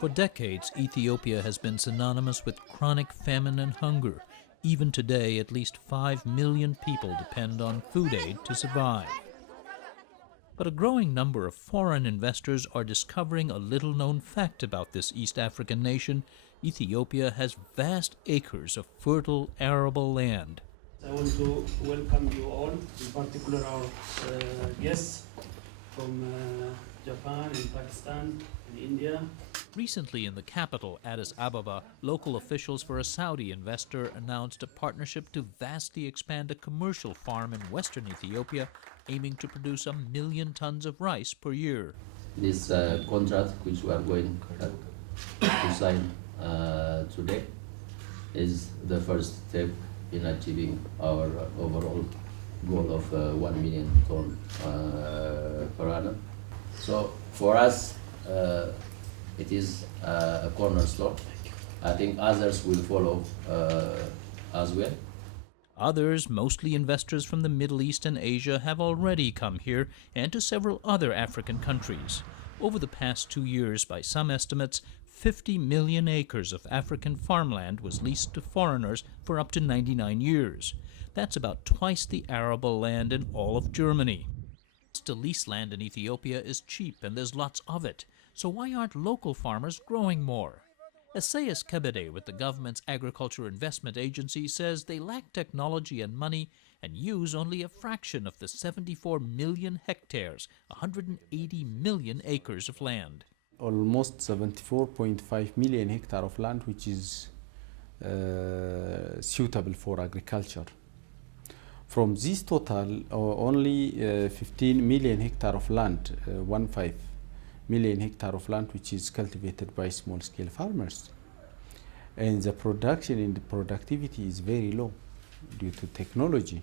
For decades, Ethiopia has been synonymous with chronic famine and hunger. Even today, at least 5 million people depend on food aid to survive. But a growing number of foreign investors are discovering a little-known fact about this East African nation. Ethiopia has vast acres of fertile, arable land. I want to welcome you all, in particular our guests from Japan and Pakistan and India. Recently in the capital, Addis Ababa, local officials for a Saudi investor announced a partnership to vastly expand a commercial farm in western Ethiopia, aiming to produce 1 million tons of rice per year. This contract, which we are going to sign today, is the first step in achieving our overall goal of 1 million ton per annum. So for us, it is a cornerstone. I think others will follow as well. Others, mostly investors from the Middle East and Asia, have already come here and to several other African countries. Over the past 2 years, by some estimates, 50 million acres of African farmland was leased to foreigners for up to 99 years. That's about twice the arable land in all of Germany. To lease land in Ethiopia is cheap and there's lots of it. So why aren't local farmers growing more? Esaias Kebede with the government's Agriculture Investment Agency says they lack technology and money and use only a fraction of the 74 million hectares, 180 million acres of land. Almost 74.5 million hectares of land which is suitable for agriculture. From this total, only 15 million hectares of land, 15 million hectares of land which is cultivated by small-scale farmers. And the production and the productivity is very low due to technology.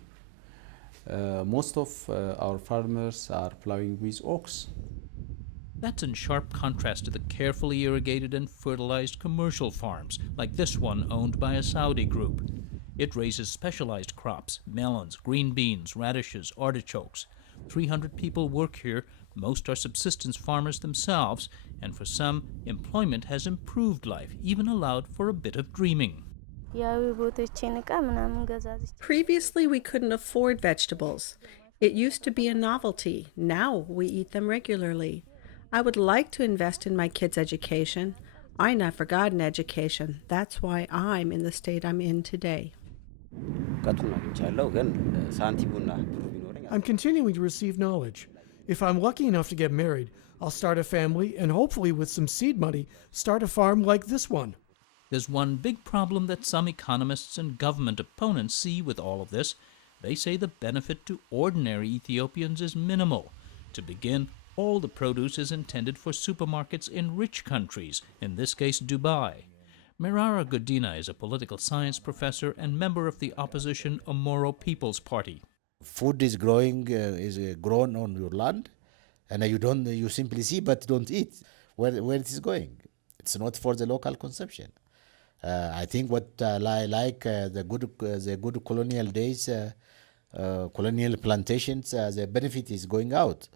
Most of our farmers are plowing with ox. That's in sharp contrast to the carefully irrigated and fertilized commercial farms, like this one owned by a Saudi group. It raises specialized crops, melons, green beans, radishes, artichokes. 300 people work here. Most are subsistence farmers themselves, and for some, employment has improved life, even allowed for a bit of dreaming. Previously, we couldn't afford vegetables. It used to be a novelty. Now we eat them regularly. I would like to invest in my kids' education. I never got an education. That's why I'm in the state I'm in today. I'm continuing to receive knowledge. If I'm lucky enough to get married, I'll start a family and hopefully with some seed money, start a farm like this one. There's one big problem that some economists and government opponents see with all of this. They say the benefit to ordinary Ethiopians is minimal. To begin, all the produce is intended for supermarkets in rich countries, in this case Dubai. Merara Godina is a political science professor and member of the opposition Omoro People's Party. Food is growing, is grown on your land, and you simply see but don't eat. Where it is going? It's not for the local consumption. I think what the good colonial days, colonial plantations, the benefit is going out.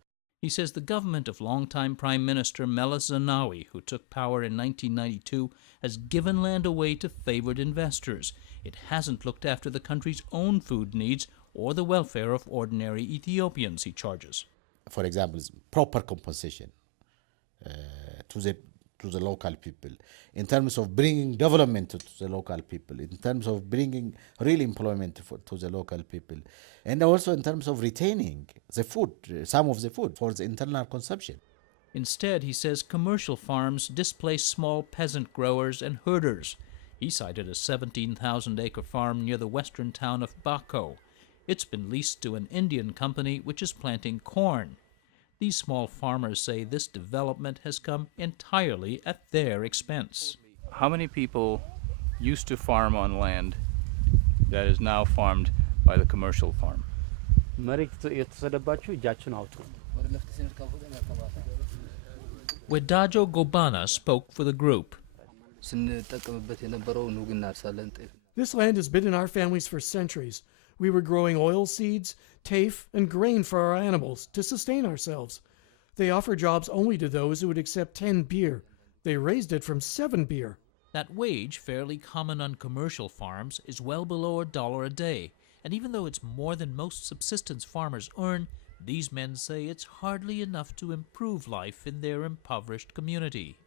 He says the government of longtime Prime Minister Meles Zenawi, who took power in 1992, has given land away to favored investors. It hasn't looked after the country's own food needs or the welfare of ordinary Ethiopians, he charges. For example, proper compensation to the local people, in terms of bringing development to the local people, in terms of bringing real employment to the local people, and also in terms of retaining the food, some of the food for the internal consumption. Instead, he says commercial farms displace small peasant growers and herders. He cited a 17,000-acre farm near the western town of Bako. It's been leased to an Indian company which is planting corn. These small farmers say this development has come entirely at their expense. How many people used to farm on land that is now farmed by the commercial farm? Wedajo Gobana spoke for the group. This land has been in our families for centuries. We were growing oil seeds, tafe, and grain for our animals to sustain ourselves. They offer jobs only to those who would accept 10 beer. They raised it from 7 beer. That wage, fairly common on commercial farms, is well below $1 a day. And even though it's more than most subsistence farmers earn, these men say it's hardly enough to improve life in their impoverished community.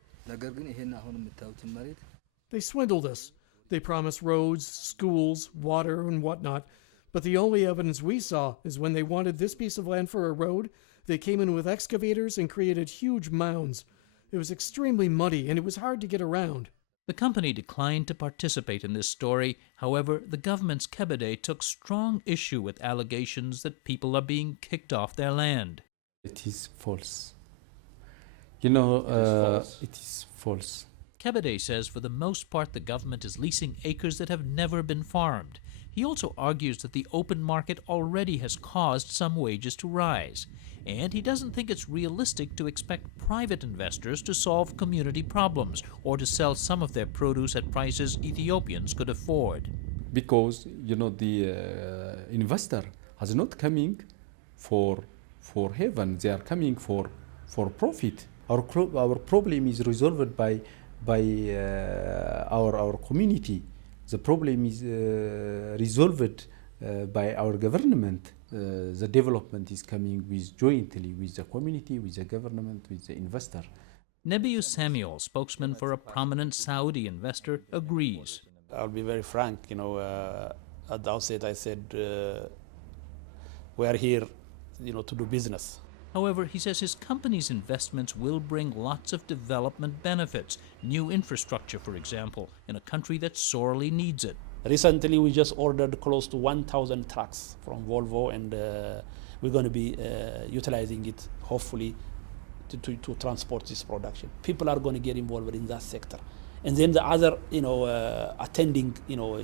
They swindled us. They promised roads, schools, water, and whatnot. But the only evidence we saw is when they wanted this piece of land for a road, they came in with excavators and created huge mounds. It was extremely muddy, and it was hard to get around. The company declined to participate in this story. However, the government's cabinet took strong issue with allegations that people are being kicked off their land. It is false. It is false. Cabinet says for the most part the government is leasing acres that have never been farmed. He also argues that the open market already has caused some wages to rise. And he doesn't think it's realistic to expect private investors to solve community problems or to sell some of their produce at prices Ethiopians could afford. Because, the investor is not coming for heaven. They are coming for profit. Our problem is resolved by our community. The problem is resolved by our government. The development is coming jointly with the community, with the government, with the investor. Nebiu Samuel, spokesman for a prominent Saudi investor, agrees. I'll be very frank, at the outset I said we are here, to do business. However, he says his company's investments will bring lots of development benefits, new infrastructure, for example, in a country that sorely needs it. Recently, we just ordered close to 1,000 trucks from Volvo, and we're going to be utilizing it, hopefully, to transport this production. People are going to get involved in that sector. And then the other, attending,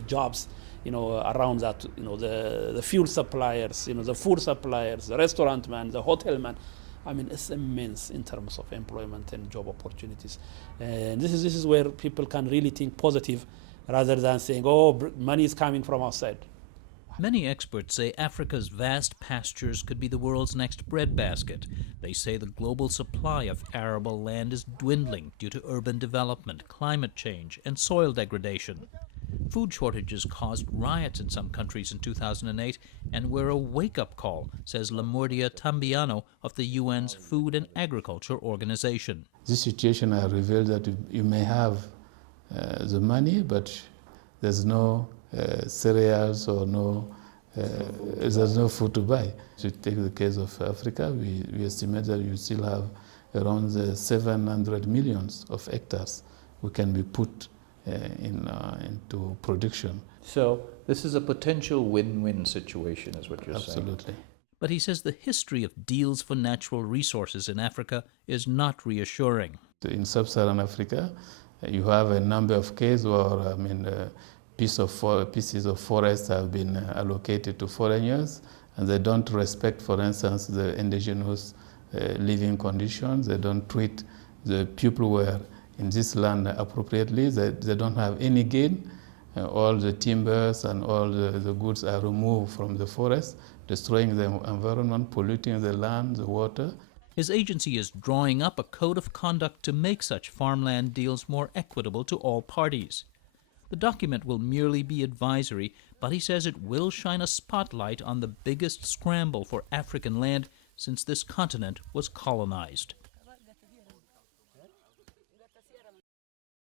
jobs, around that, the fuel suppliers, the food suppliers, the restaurant man, the hotel man. I mean, it's immense in terms of employment and job opportunities. And this is where people can really think positive rather than saying, oh, money is coming from outside. Many experts say Africa's vast pastures could be the world's next breadbasket. They say the global supply of arable land is dwindling due to urban development, climate change, and soil degradation. Food shortages caused riots in some countries in 2008 and were a wake-up call, says Lamordia Tambiano of the UN's Food and Agriculture Organization. This situation has revealed that you may have the money, but there's no cereals or there's no food to buy. To take the case of Africa, we estimate that you still have around 700 million of hectares who can be put into production. So this is a potential win-win situation, is what you're saying. Absolutely. But he says the history of deals for natural resources in Africa is not reassuring. In sub-Saharan Africa, you have a number of cases where pieces of forest have been allocated to foreigners, and they don't respect, for instance, the indigenous living conditions. They don't treat the people who are in this land appropriately. They don't have any gain. All the timbers and all the goods are removed from the forest, destroying the environment, polluting the land, the water. His agency is drawing up a code of conduct to make such farmland deals more equitable to all parties. The document will merely be advisory, but he says it will shine a spotlight on the biggest scramble for African land since this continent was colonized.